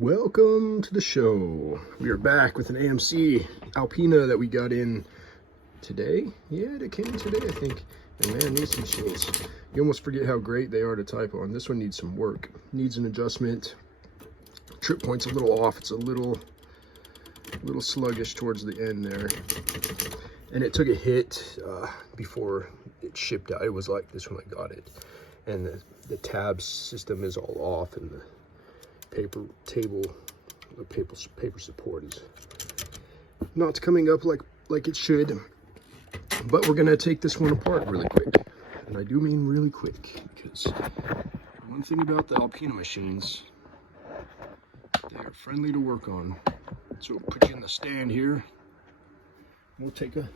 Welcome to the show. We are back with an AMC Alpina that we got in today. Yeah, it came in today, I think. And man, these machines, you almost forget how great they are to type on. This one needs some work, needs an adjustment. Trip point's a little off. It's a little sluggish towards the end there. And it took a hit before it shipped out. It was like this when I got it. And the tab system is all off, and the paper support is not coming up like it should. But we're gonna take this one apart really quick, and I do mean really quick, because one thing about the Alpina machines, they are friendly to work on. So we'll put you in the stand here. We'll take a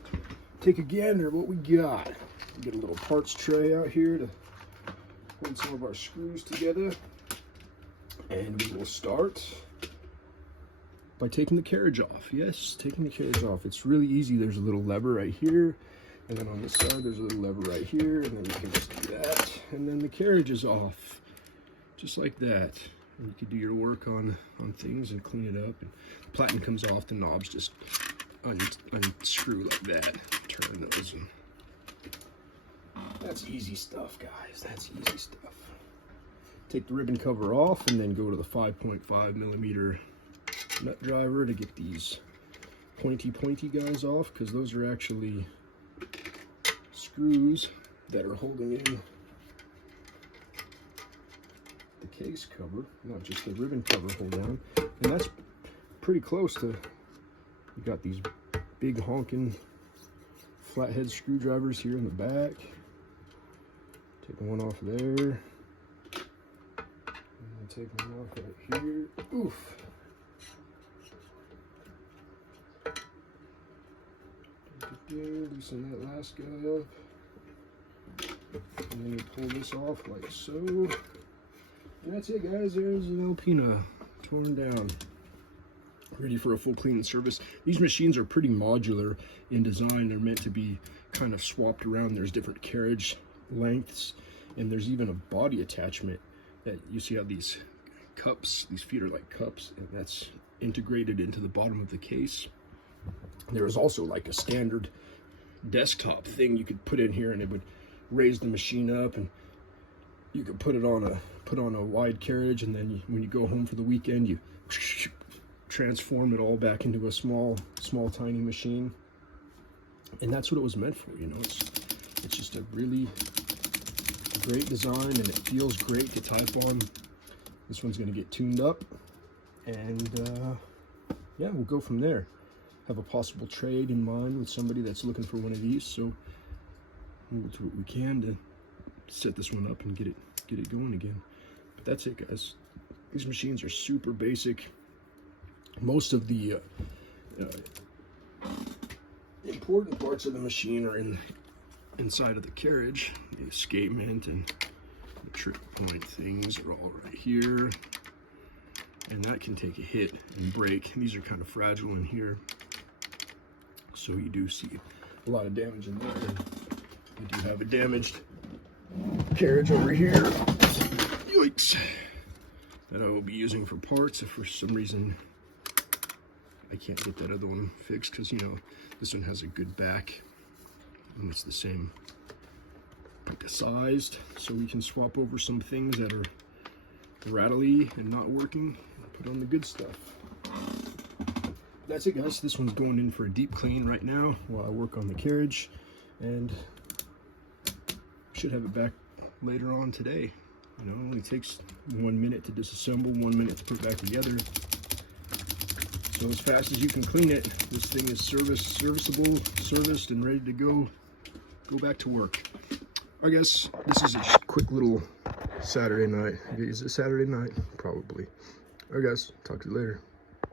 gander at what we got. We get a little parts tray out here to hold some of our screws together. And we will start by taking the carriage off. Yes, taking the carriage off. It's really easy. There's a little lever right here, and then on this side there's a little lever right here, and then you can just do that, and then the carriage is off, just like that. And you can do your work on things and clean it up. And the platen comes off. The knobs just unscrew like that. Turn those, and that's easy stuff, guys. That's easy stuff. Take the ribbon cover off, and then go to the 5.5 millimeter nut driver to get these pointy guys off, because those are actually screws that are holding in the case cover, not just the ribbon cover hold down. And that's pretty close to, you got these big honking flathead screwdrivers here in the back. Take one off there. Take one off right here. Oof. Loosen that last guy up. And then you pull this off like so. And that's it, guys. There's an Alpina torn down. Ready for a full clean and service. These machines are pretty modular in design. They're meant to be kind of swapped around. There's different carriage lengths, and there's even a body attachment that you see how these cups, these feet are like cups, and that's integrated into the bottom of the case. There is also like a standard desktop thing you could put in here, and it would raise the machine up, and you could put on a wide carriage, and then when you go home for the weekend, you transform it all back into a small tiny machine. And that's what it was meant for, you know. It's just a really great design, and it feels great to type on. This one's going to get tuned up, and yeah, we'll go from there. Have a possible trade in mind with somebody that's looking for one of these, so we'll do what we can to set this one up and get it going again. But that's it, guys. These machines are super basic. Most of the important parts of the machine are inside of the carriage. The escapement and the trip point things are all right here, and that can take a hit and break. These are kind of fragile in here, so you do see a lot of damage in there. We do have a damaged carriage over here. Yikes! That I will be using for parts if for some reason I can't get that other one fixed, because, you know, this one has a good back and it's the same sized, so we can swap over some things that are rattly and not working and put on the good stuff. That's it, guys. This one's going in for a deep clean right now while I work on the carriage, and should have it back later on today. You know, it only takes 1 minute to disassemble, 1 minute to put it back together. So as fast as you can clean it, this thing is serviceable, serviced, and ready to go back to work. I guess this is a quick little Saturday night. Is it Saturday night? Probably. All right, guys. Talk to you later.